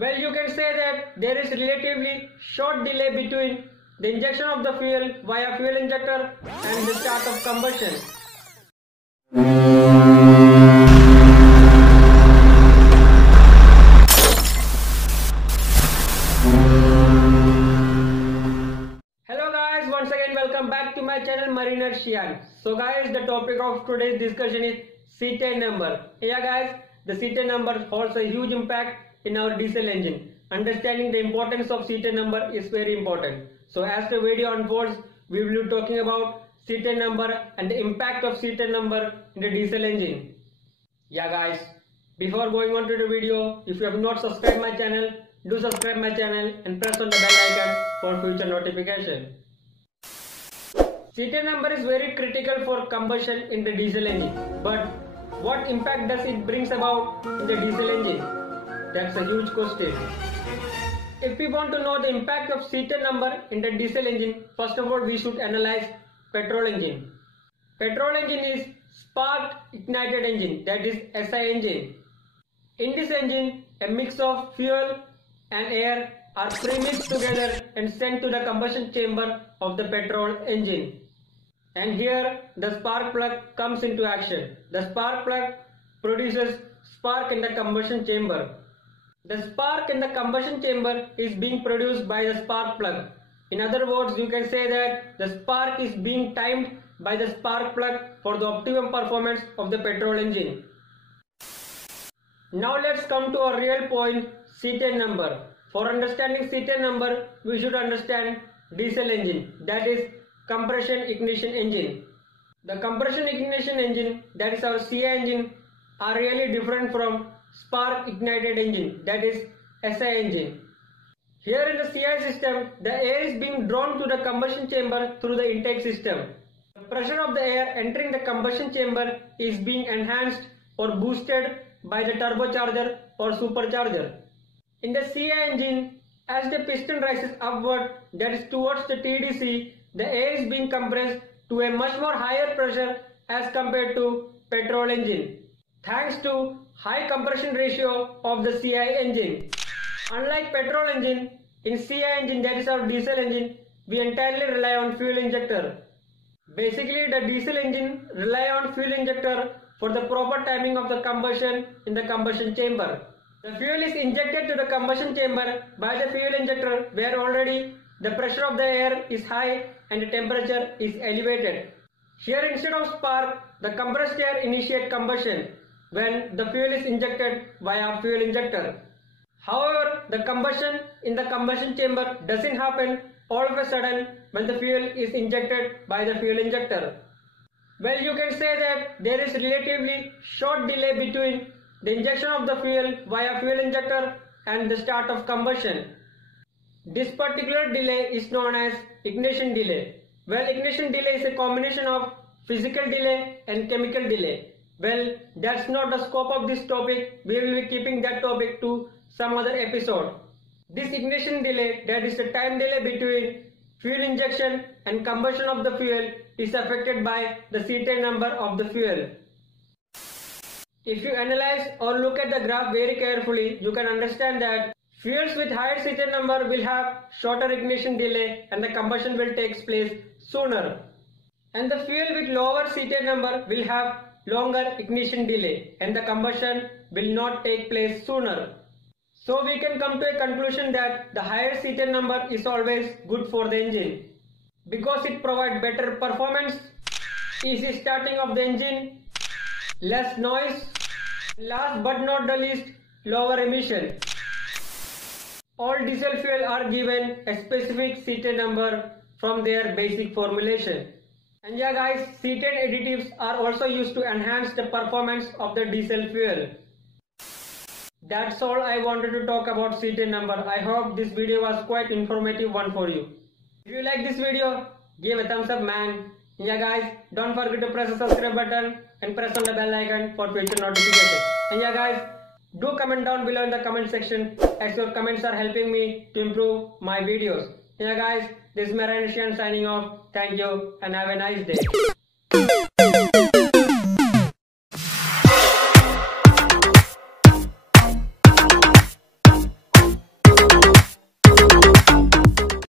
Well, you can say that there is relatively short delay between the injection of the fuel via fuel injector and the start of combustion. Hello guys, once again welcome back to my channel Mariner Shian. So guys, the topic of today's discussion is C10 number. Yeah guys, the C10 number holds a huge impact in our diesel engine. Understanding the importance of C10 number is very important. So as the video unfolds, we will be talking about C10 number and the impact of C10 number in the diesel engine. Yeah guys, before going on to the video, if you have not subscribed my channel, do subscribe my channel and press on the bell icon for future notification. C10 number is very critical for combustion in the diesel engine. But what impact does it brings about in the diesel engine? That's a huge question. If we want to know the impact of C10 number in the diesel engine, first of all we should analyze petrol engine. Petrol engine is spark ignited engine, that is SI engine. In this engine, a mix of fuel and air are pre-mixed together and sent to the combustion chamber of the petrol engine. And here the spark plug comes into action. The spark plug produces spark in the combustion chamber. The spark in the combustion chamber is being produced by the spark plug. In other words, you can say that the spark is being timed by the spark plug for the optimum performance of the petrol engine. Now let's come to a real point, C10 number. For understanding C10 number, we should understand diesel engine, that is compression ignition engine. The compression ignition engine, that is our CI engine, are really different from spark ignited engine, that is SI engine. Here in the CI system, the air is being drawn to the combustion chamber through the intake system. The pressure of the air entering the combustion chamber is being enhanced or boosted by the turbocharger or supercharger. In the CI engine, as the piston rises upward, that is towards the TDC, the air is being compressed to a much more higher pressure as compared to petrol engine, thanks to high compression ratio of the CI engine. Unlike petrol engine, in CI engine, that is our diesel engine, we entirely rely on fuel injector. Basically, the diesel engine rely on fuel injector for the proper timing of the combustion in the combustion chamber. The fuel is injected to the combustion chamber by the fuel injector where already the pressure of the air is high and the temperature is elevated. Here instead of spark, the compressed air initiates combustion when the fuel is injected via fuel injector. However, the combustion in the combustion chamber doesn't happen all of a sudden when the fuel is injected by the fuel injector. Well, you can say that there is relatively short delay between the injection of the fuel via fuel injector and the start of combustion. This particular delay is known as ignition delay. Well, ignition delay is a combination of physical delay and chemical delay. Well, that's not the scope of this topic. We will be keeping that topic to some other episode. This ignition delay, that is the time delay between fuel injection and combustion of the fuel, is affected by the C10 number of the fuel. If you analyze or look at the graph very carefully, you can understand that fuels with higher C10 number will have shorter ignition delay and the combustion will take place sooner. And the fuel with lower C10 number will have longer ignition delay and the combustion will not take place sooner. So we can come to a conclusion that the higher C10 number is always good for the engine because it provides better performance, easy starting of the engine, less noise, last but not the least, lower emission. All diesel fuel are given a specific C10 number from their basic formulation. And yeah guys, C10 additives are also used to enhance the performance of the diesel fuel. That's all I wanted to talk about C10 number. I hope this video was quite informative one for you. If you like this video, give a thumbs up man. Yeah guys, don't forget to press the subscribe button and press on the bell icon for future notifications. And yeah guys, do comment down below in the comment section as your comments are helping me to improve my videos. Yeah guys, this is Mariner Shian signing off. Thank you and have a nice day.